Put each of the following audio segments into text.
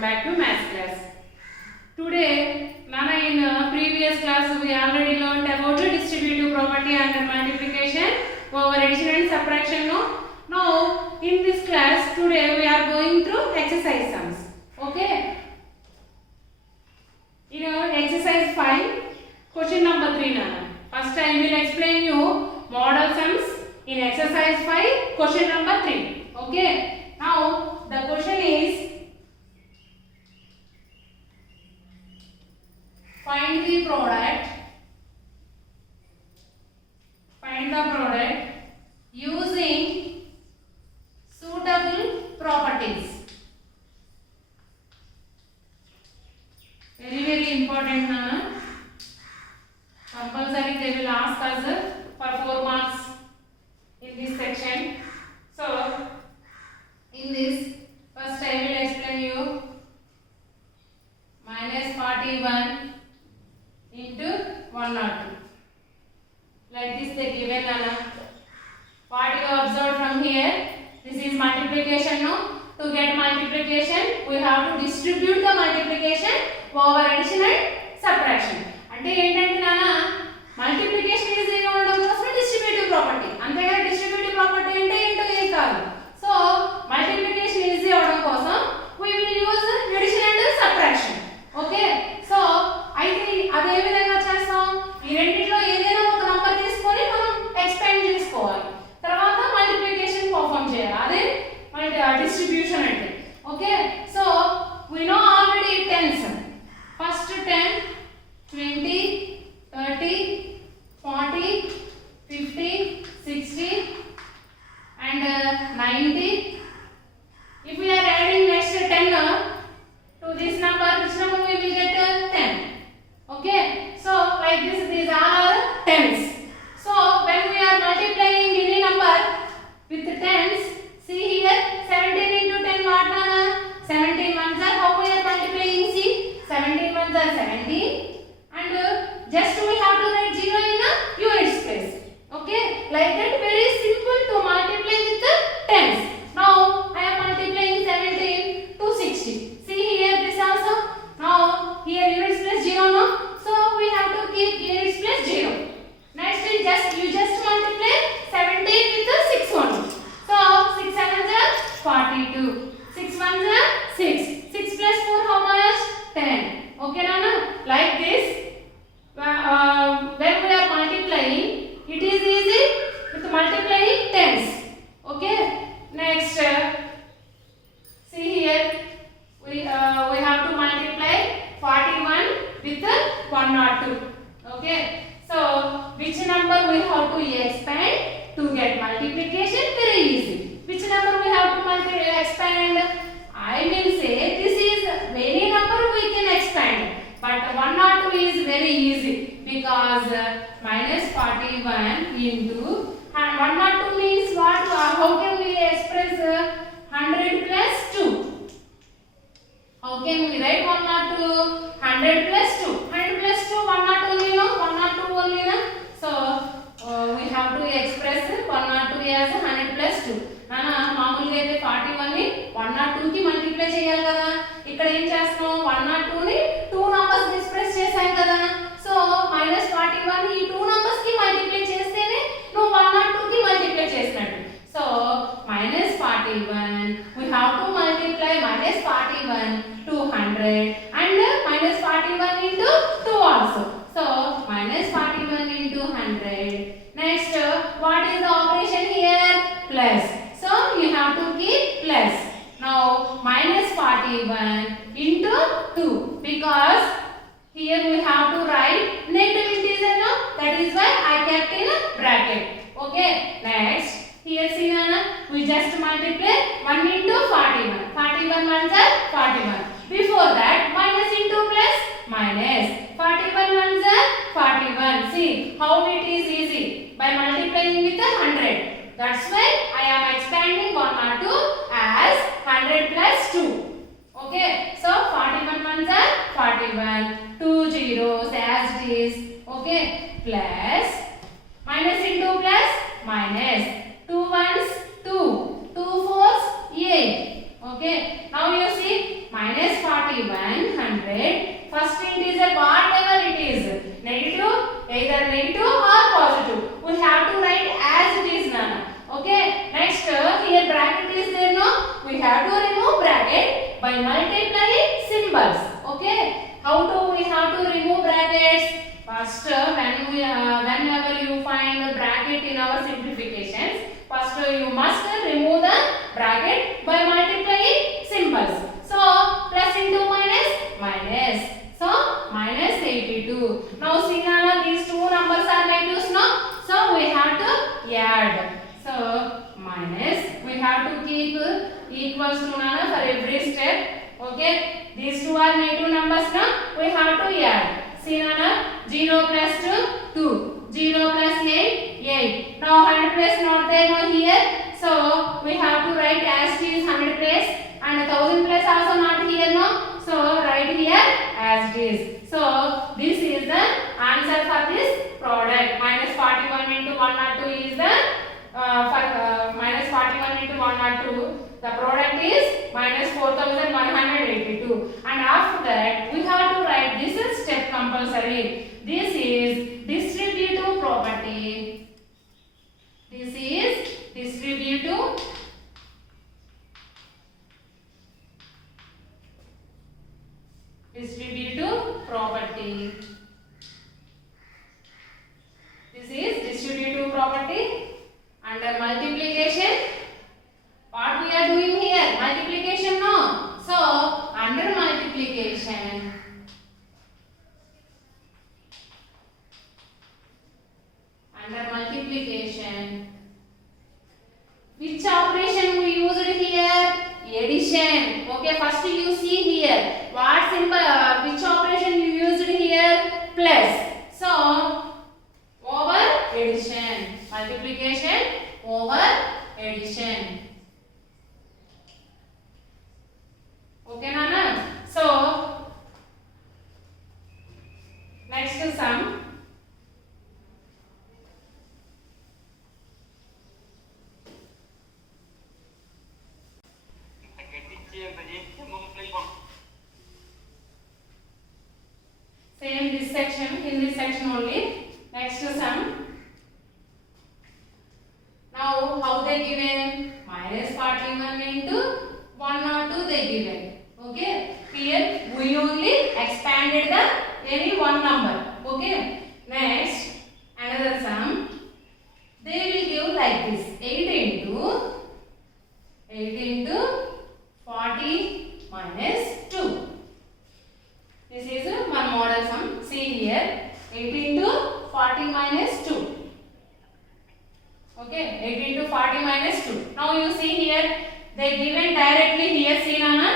welcome back to maths class. Today, Nana, in previous class we already learned about the distributive property under multiplication, over addition and subtraction. No? Now, in this class today we are going through exercise sums. Okay? In exercise 5, question number 3, Nana. First I will explain you model sums in exercise 5, question number 3. Okay? Now, the question is find the product using suitable properties. Very important, Nana. Compulsory they will ask us for 4 marks in this section. So, in this, first I will explain you minus 41 into 102. Like this they given, Nana. What you observe from here? This is multiplication, no? To get multiplication, we have to distribute the multiplication over addition and subtraction. అంటే ఏంటంటే నాన్న multiplication easy గా ఉండడం కోసం distributive property. అంతేగా distributive property అంటే ఏంటో ఏం కాదు. సో మల్టిప్లికేషన్ ఈజీ అవడం కోసం we will use addition and subtraction. Okay? So అయితే అదే విధంగా చేస్తాం. ఈ రెండిట్లో ఏదైనా ఒక నంబర్ తీసుకొని మనం ఎక్స్పాండ్ చేసుకోవాలి. తర్వాత మల్టిప్లికేషన్ పర్ఫార్మ్ చేయాలి. అదే డిస్ట్రిబ్యూషన్ అంటే. Okay? So we know already tens. First 10, 20, 30, 40, 50, 60 and 90. If we are adding next 10 to this number, which number we will get 10. Okay? So like this, these all are tens. So when we are multiplying any number with tens, see here 17 into 10 what, Nana? 17 ones are, how we are multiplying? See, 17 ones are 17 and just we have to write 0 in a units place. Okay? Like that, very simple to multiply with the tens. Now I am multiplying 17 to 60. See here this also. Now here units place 0, no? So we have to keep units place 0. Next is you just multiply 17 with the 6 only. So 6 sevens are 42. 6 ones are 6. 6 plus 4 how much? 10. Okay, Nana? Like this. When we are multiplying, it is easy with multiplying tens. Okay? Next, see here, we have to multiply 41 with 102. Okay? So, which number we have to expand to get multiplication? Very easy. Which number we have to expand? I will say this is any number we can expand, but 102 is very easy because minus 41 into 102 means what? How can we express 100 plus 2? How can we write 102? 100 plus 2. 100 plus 2, 102 only, no? 102 only, no? So we have to express 102 as 100 plus 2. నానా మామూలుగా అయితే 41 ని 102 కి multiply చేయాలి కదా. ఇక్కడ ఏం చేస్తాం? 102 ని 2 నంబర్స్ ఎక్స్ప్రెస్ చేసాం కదా. సో -41 ఈ 2 నంబర్స్ కి మల్టిప్లై చేస్తేనే నువ్వు 102 కి మల్టిప్లై చేసినట్టు. So -41 we have to multiply -41 to 100 and -41 into 2 also. So -41 into 100. Next, what is the operation here? Plus. So you have to keep plus. Now -41 into 2 because here we have to write negative integer, no? That is why I kept in a bracket. Okay? Next, here see, Nana, we just multiply 1 into 41. 41 ones are 41. Before that, minus into plus minus. 41 ones are 41. See how it is easy by multiplying with 100. That's why I am expanding 102 as 100 plus 2. Okay? So 41 ones are 41. 2 zeros as it is. Okay? Plus minus into plus minus. 2 ones 2. 2 fours 8. Okay? Now you see minus minus 41 100. First integer whatever it is, negative, either negative or positive, we have to write as it is, Nana. Okay. Next here bracket is there, no? We have to remove bracket by multiplying symbols. Okay. How do we have to remove brackets? First, whenever you find a bracket in our simplifications, first you must remove the bracket by multiplying symbols. So plus into minus, minus. So minus 82. Now see, Nana, these two numbers are negatives, no? So we have to add. So minus, we have to keep equals to, Nana, for every step. Okay. These two are negative numbers, no? We have to add. See, Nana, 0 plus 2, 0 plus 8, 8. Now 100 place not there, no, here. So we have to write as it is 100 place, and 1000 place also not here, no. So write here as it is. So this is the answer for this product. Minus 41 into 102 is the minus 41 into 102. The product is minus 4182. And after that, we have to write this is step compulsory. This is distributive property. This is distributive property. This is distributive property. Under multiplication, what we are doing here? Multiplication, no? So under multiplication, which operation we used here? Addition. Okay, first you see here what symbol, which operation you used here? Plus. So over addition, multiplication over addition. Okay, Nana? So next sum. Same this section, in this section only. Next sum. Now how they given? Minus 41 into 102 they given. Okay. Here we only expanded the any one number. Okay. Next another sum. They will give like this: 8 into 40 minus 2. This is one model sum. See here, 8 into 40 minus 2. Okay, 8 into 40 minus 2. Now you see here, they given directly here. See, Nana,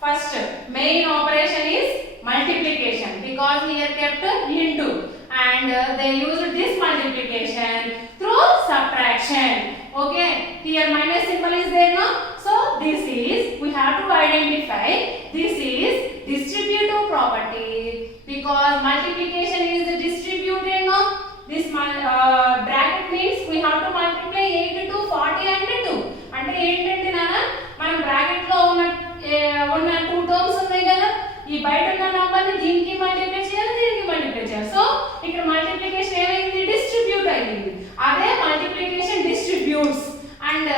first main operation is multiplication because here kept into, and they used this multiplication through subtraction. Okay, here minus symbol is there, no? So this is, we have to identify, this is distributive property because multiplication is distributed, no? This bracket means we have to multiply 8 to 40 and 2. అంటే ఏంటంటే నాన్న మనం bracket లో ఉన్న two terms ఉన్నాయి కదా, ఈ బయట ఉన్న నంబర్ ని దీనికి మల్టిప్లై చేయాలి, దీనికి మల్టిప్లై చేయాలి. సో ఇక్కడ మల్టిప్లికేషన్ ఏమైంది? డిస్ట్రిబ్యూట్ అయింది. అదే multiplication distributes. And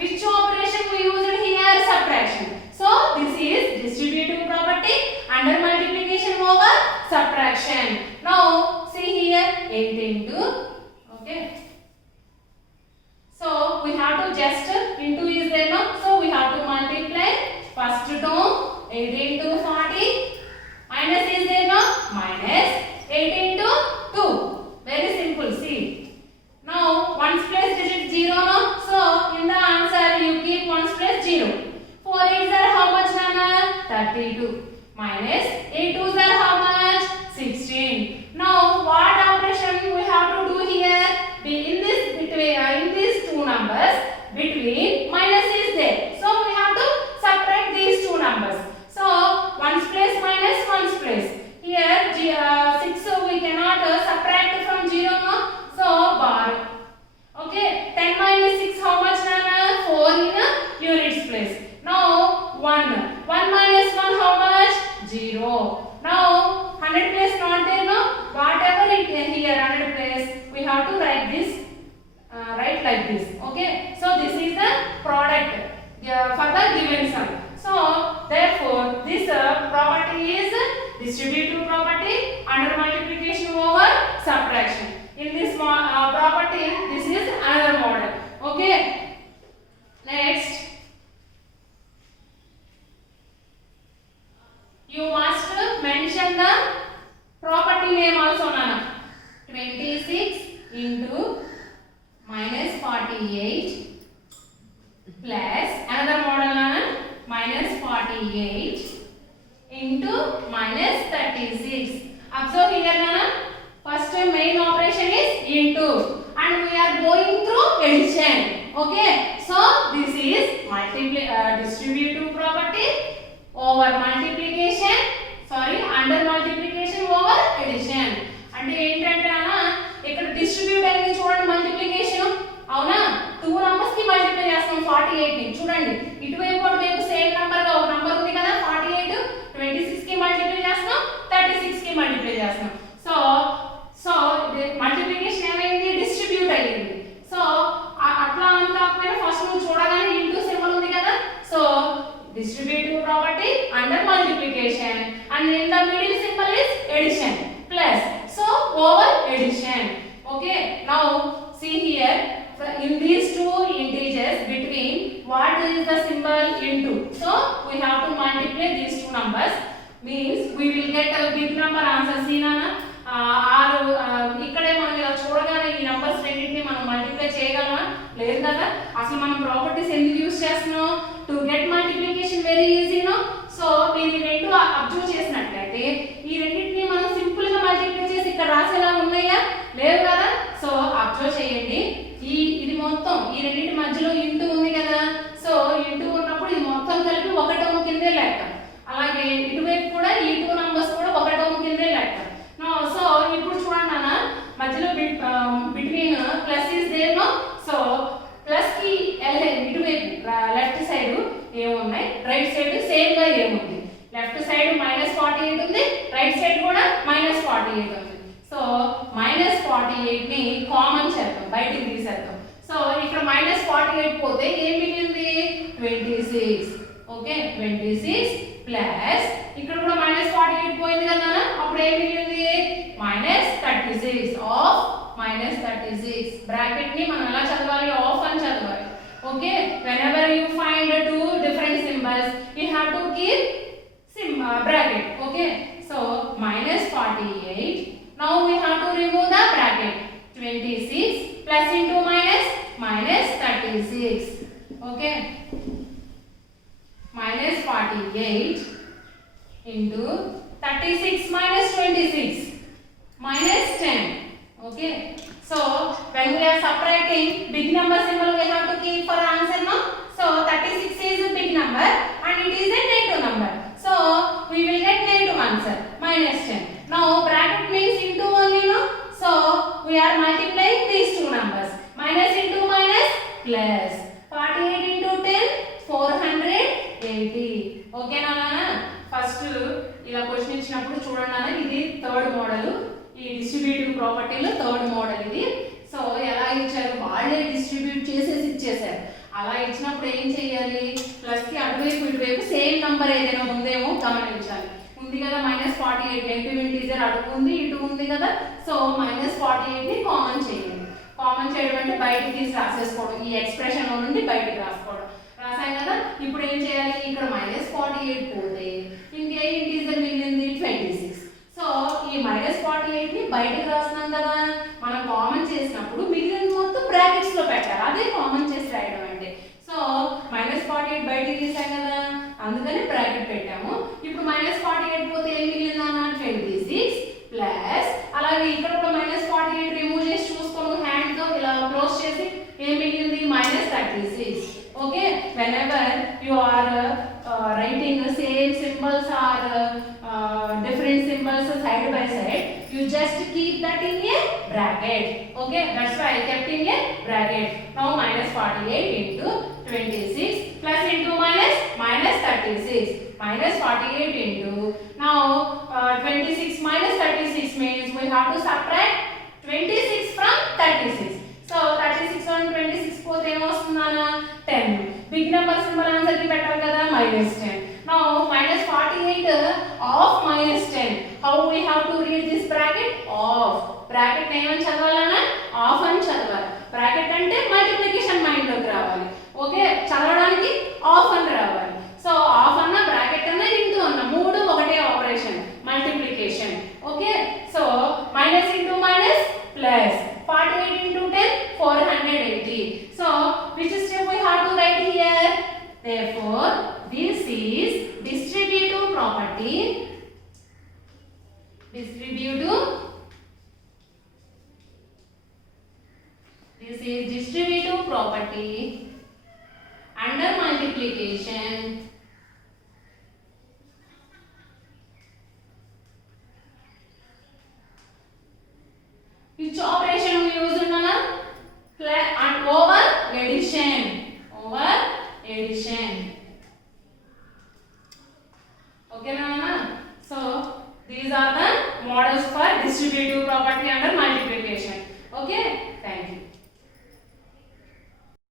which operation we used here? Subtraction. So this is distributive property under multiplication over subtraction. Now see here, 8 into, okay, so we have to just into is there, no? So we have to multiply first term 8 into 40 minus is there, no? Minus 8 into 2. Very simple. See, now ones place digit 0, no? So in the answer you keep ones place 0. 4 8s are how much, Nana? 32 minus 8 2s are how much? 16. Now what operation we have to do here? In this between in these two numbers between minus is there, so we have to subtract these two numbers. So ones place minus ones place. Here 6 we cannot subtract from 0, no? So bar. Okay, 10 minus 6 how much, Nana? 4 in units place. Now 1 minus 1 how much? 0. Now 100 place not there, no? Whatever it here 100 place, we have to write this, write like this. Okay. So this is the product for the given sum. So therefore this property is distributive property under multiplication over subtraction. In this property, this is another model. Okay. Next, you must mention the property name also, Nana. 26 into minus 48 plus another model, Nana, minus 48 into minus 36. Observe here, Nana. First main operation is into, and we are going through addition. Okay. So this is distributive property over multiplication. Sorry, under multiplication over addition. అంటే ఏంటంటే అన్న ఇక్కడ distribute అనేది చూడండి multiplication అవునా 2 numbers కి multiply చేస్తాం 48 ని చూడండి ఇటువైపు అటువైపు సేమ్ నంబర్ గా ఒక నంబర్ ఉంది కదా 48 26 కి మల్టిప్లై చేస్తాం 36 కి మల్టిప్లై చేస్తాం సో మల్టిప్లికేషన్ ఏమైంది డిస్ట్రిబ్యూట్ అయ్యింది సో అట్లా అని కాకపోయినా ఫస్ట్ నువ్వు చూడగానే ఇంటూ సింబల్ ఉంది కదా so distributive property under multiplication and in the middle symbol is addition plus so over addition. Okay, now see here in these two integers between what is the symbol into, so we have to multiply these two numbers means we will get a big number answer. See nana ఇక్కడే మనం ఇలా చూడగానే ఈ numbers రెండింటిని మనం multiply చేయగలమా లేదు కదా అసలు మనం ప్రాపర్టీస్ ఎందుకు యూస్ చేస్తున్నాం to get multiplication very easy no so మీరు రెండు అబ్జర్వ్ చేసినట్లయితే ఈ రెండింటిని మనం సింపుల్ గా మల్టిప్లై చేసి ఇక్కడ రాసేలా ఉన్నాయా లేవు కదా సో అబ్జర్వ్ చేయండి ఇది మొత్తం ఈ రెండింటి మధ్యలో ఇంటూ ఉంది కదా సో ఇంటూ ఉన్నప్పుడు ఇది మొత్తం కలిపి ఒకటవ కిందే లెక్క అలాగే ఇటువైపు కూడా ఈ టూ నంబర్స్ కూడా ఒకటవ కిందే లెక్క సో ఇప్పుడు చూడండి అన్న మధ్యలో between plus is there no so plus కి ఇటువైపు లెఫ్ట్ సైడ్ ఏమున్నాయి రైట్ సైడ్ సేమ్ గా ఏముంది లెఫ్ట్ సైడ్ -48 ఉంది రైట్ సైడ్ కూడా -48 ఉంది సో -48 ని కామన్ చేద్దాం బయటికి తీసేద్దాం సో ఇక్కడ -48 పోతే ఏం మిగిలింది 26 ఓకే 26 ప్లస్ ఇక్కడ కూడా -48 పోయింది కదా అప్పుడు ఏం మిగిలింది -36 ఆఫ్ -36 బ్రాకెట్ ని మనం ఎలా చదవాలి ఆఫ్ అని చదవాలి okay whenever you find two different symbols you have to keep bracket okay so -48 now we have to remove the bracket 26 plus into -36 okay -48 into 36 minus 26 minus 10 okay so when we are subtracting big number symbol we have to keep for answer no so 36 is a big number and it is a negative number so we will get negative answer -10 now bracket means into only no so we are multiplying these two numbers minus into minus plus 48 into 10 480 okay నాన్న first ఇలా question ఇచ్చినప్పుడు చూడండి నాన్న ఇది third model ఈ distributive ప్రాపర్టీలో third model ఇది so ఎలా ఇచ్చారు వాళ్ళే డిస్ట్రిబ్యూట్ చేసేసి ఇచ్చేసారు అలా ఇచ్చినప్పుడు ఏం చేయాలి ప్లస్ కి అటువైపు ఇటువైపు సేమ్ నంబర్ ఏదైనా ఉందేమో గమనించాలి ఉంది కదా -48 నెగటివ్ ఇంటీజర్ అటు ఉంది ఇటు ఉంది కదా సో -48 ని కామన్ చేయండి కామన్ చేయడం అంటే బయటికి తీసి రాసేసుకోవడం ఈ ఎక్స్ప్రెషన్ నుండి బయటికి రాసుకోవడం రాసాం కదా ఇప్పుడు ఏం చేయాలి ఇక్కడ -48 పోతే ఇంకే ఇంటీజర్ మిగిలింది 26 సో ఈ -48 ని బయటికి రాస్తున్నాం కదా మనం కామన్ చేసినప్పుడు మిగిలిన మొత్తం బ్రాకెట్స్ లో పెట్టాలి అదే కామన్ చేసి రాయడం అంటే సో -48 బయటికి తీసాం కదా అందుకని బ్రాకెట్ పెట్టాము ఇప్పుడు -48 పోతే ఏం మిగిలిందన్నా 26 ప్లస్ అలాగే ఇక్కడ కూడా -48 రిమూవ్ చేసి చూసుకోను హ్యాండ్ తో ఇలా క్లోజ్ చేసి ఏం మిగిలింది -36 okay whenever you are writing the same symbols or different symbols side by side you just keep that in a bracket okay that's why I kept in a bracket now -48 into 26 plus into minus 36 minus 48 into, now 26 minus 36 means we have to subtract 26 from 36. So 36 on 26 పోతే ఏమొస్తుందన్న 10. Big number symbol answer కి పెట్టాలి కదా -10. Now minus 48 of minus 10. How we have to read this bracket? Of. Bracket ఏమని చదవాలన్నా of అని చదవాలి. Bracket అంటే multiplication mind లోకి రావాలి. ఓకే, చదవడానికి of అని రావాలి. సో of అన్న బ్రాకెట్ అన్న ఇంటూ అన్న మూడు ఒకటే operation multiplication. Okay, so minus into minus plus 48 into 10 480. So which step we have to write here? Therefore this is distributive property. Distributive. This is distributive property under multiplication. Which operation we use nana? And over addition. Over addition. Okay nana? So these are the models for distributive property under multiplication. Okay, thank you.